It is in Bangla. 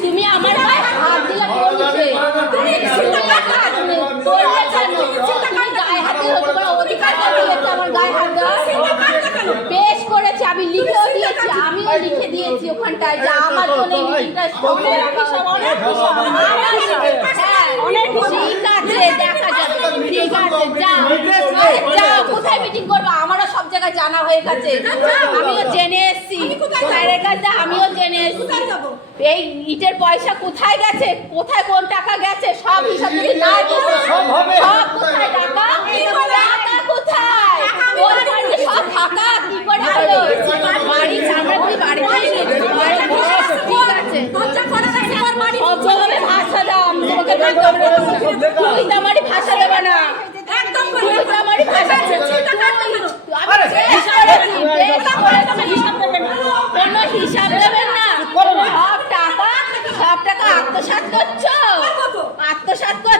তুমি আমার গায়ে হাত দিলে বলছে তুমি বললে কেন তুমি গায়ে হাত দিলে তোমার অধিকার কে দিয়েছে আমার গায়ে হাত দেওয়ার বেশ করেছে আমি লিখেও দিয়েছি আমিও লিখে দিয়েছি ওখানটায় যে আমার জন্য মিটিংটা রাখা। হ্যাঁ, ঠিক আছে দেখা যাবে ঠিক আছে যাও যাও কোথায় মিটিং করব আমারও জানা হয়ে গেছে। আমিও জেনে এসেছি। স্যারের কাছে আমিও জেনে এসেছি। এই ইটের পয়সা কোথায় গেছে? কোথায় কোন টাকা গেছে? সব হিসাব যদি না সব কোথায়? টাকা? টাকা কোথায়? সব ফাঁকা কি করে হলো? বাড়ি আমরা কি বাড়ি বাড়ি ঠিক আছে। ভদ্রভাবে ভাষা দাও তোমাকে ভাষা দেবো না। তুই তো আমারই ভাষা দেবে না তুই তো আমারই ভাষা দেবে না। আমি বেশ করেছি, বেশ করেছি। কোনো হিসাব দেবেন না। সব টাকা সব টাকা আত্মসাৎ করছ। আত্মসাৎ করছ